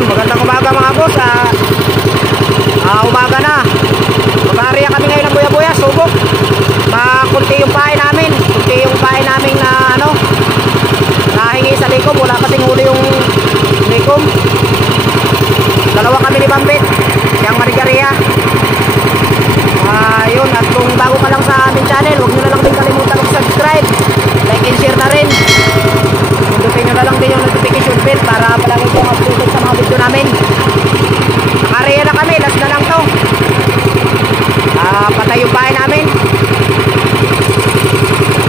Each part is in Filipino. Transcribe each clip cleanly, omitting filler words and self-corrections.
Ayun, magandang umaga mga boss. Umaga na. Mag-aariya kami ngayon ng buya-buya, subok. Kunti yung pain namin. Kunti yung pain namin na nahingi sa likom. Wala kasing huli yung likom. Dalawa kami ni Bambit, yung Marigaria. Ayun, at kung bago ka lang sa aming channel, huwag nyo na lang din kalimutan mag-subscribe, like and share na rin. Pindutin nyo na lang din yung notification bell para palagi kong updated sa mga video namin. Nakariya na kami, last na lang to. Patay yung bahay namin.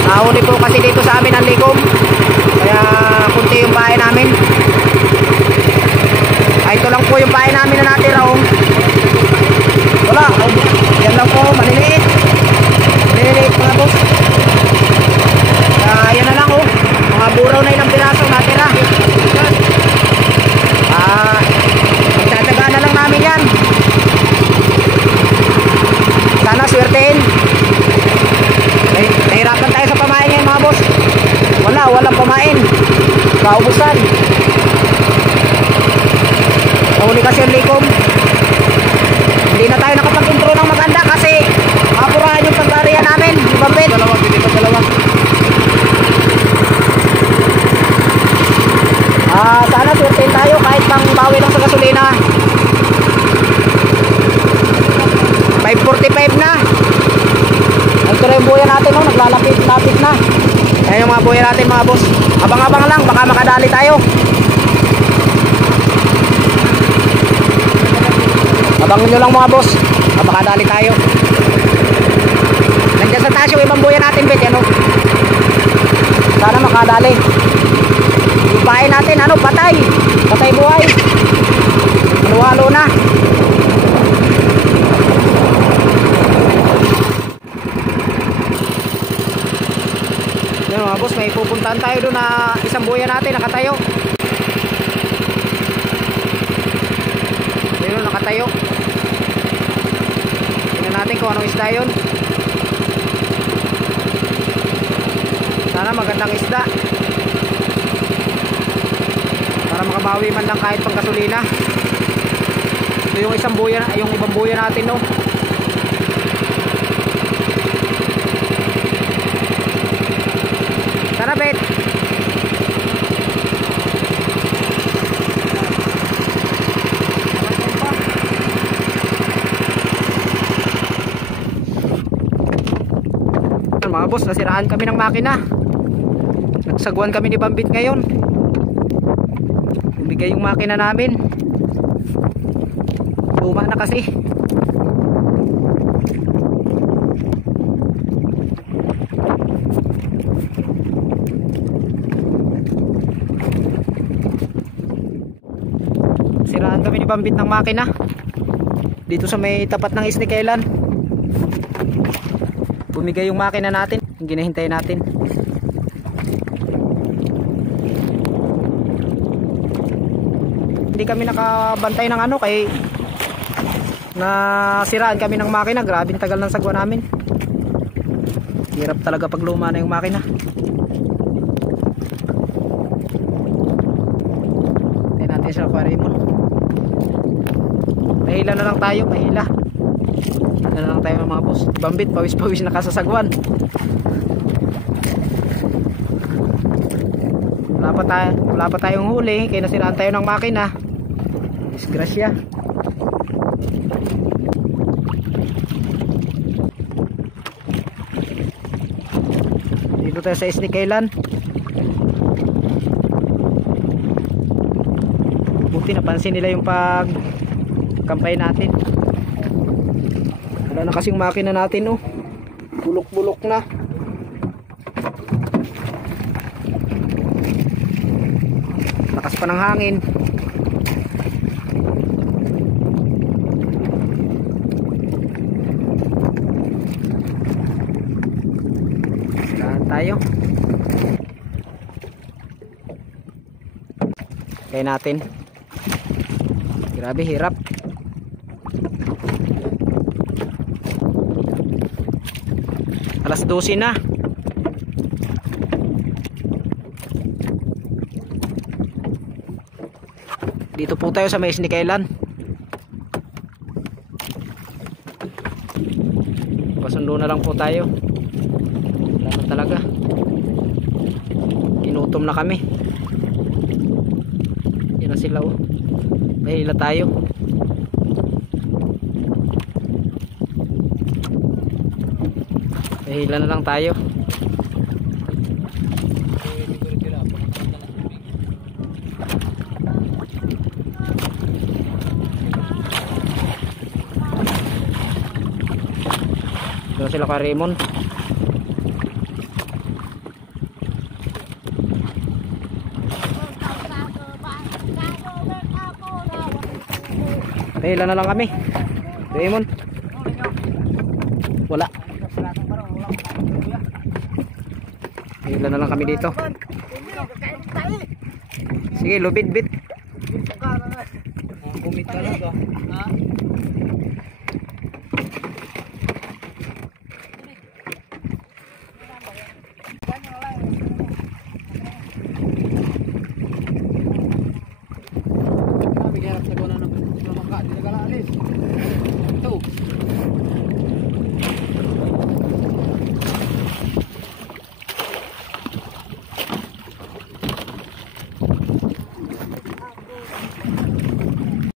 Nahuli po kasi dito sa amin ang likom, kaya kunti yung bahay namin. Ito lang po yung bahay namin na natira. Wala, yan lang po, maliliit. Maliliit mga boss. Yan na lang mga buraw na ilang piraso natira. Magdadagaan na lang namin yan. Sana swertein. Nahirapan tayo sa pamain ngayon mga boss. Walang pamain. Kaubusan. Nahuli kasi yung likom. Hindi na tayo nakapag-intro ng maganda kasi mapurahan yung pag-area namin. Bambit. Dalawa. Sana swertein tayo kahit pang bawi lang sa gasolina. 5:45 na. Ito na yung buya natin, naglalapit-lapit na. Ayan yung mga buya natin mga boss. Abang-abang lang, baka makadali tayo. Abang nyo lang mga boss, baka makadali tayo. Nandiyan sa taas yung ibang buya natin, bet, yan o. Sana makadali. Yung bahay natin, patay buhay. Halo-halo na. Yan mga boss, may pupuntahan tayo doon na isang buya natin nakatayo. Ayun, nakatayo. Tingnan natin kung anong isda yun. Sana magandang isda para makabawi man lang kahit pang gasolina. Ito yung isang buya, yung ibang buya natin, no. Tara, bet. Mga boss, nasiraan kami ng makina. Nagsagwan kami ni Bambit ngayon. Bumigay yung makina namin. Luma na kasi. Siraan kami ni Bambit ng makina dito sa may tapat ng Isnikelan. Bumigay yung makina natin, yung ginahintay natin. Hindi kami nakabantay ng kay nasiraan kami ng makina. Grabe tagal ng sagwa namin. Hirap talaga pag luma na yung makina. Tingnan natin sa aquarium. Mahila na lang tayo, mahila. Ano na lang tayo mga boss. Bambit, pawis-pawis na kasasagwan. Wala pa tayong huli, kaya nasiraan tayo ng makina. Disgrasya. Dito tayo sa Isnikelan. Buti napansin nila yung pagkampay natin. Wala na kasing makina natin, bulok-bulok na. Lakas pa ng hangin. Saan tayo? Kaya natin. Grabe hirap. Alas 12 na. Dito po tayo sa may Snake Island. Pasundo na lang po tayo. Wala na talaga. Ginutom na kami. Yan na sila oh. Mahila tayo. Mahila na lang tayo. Doon sila ka Raymond. Mahila na lang kami Raymond. Wala. Mahila na lang kami dito. Sige, lubid-bit. Kumit talaga. Ha? Bigarap sa gona ng maka, di nagala alis.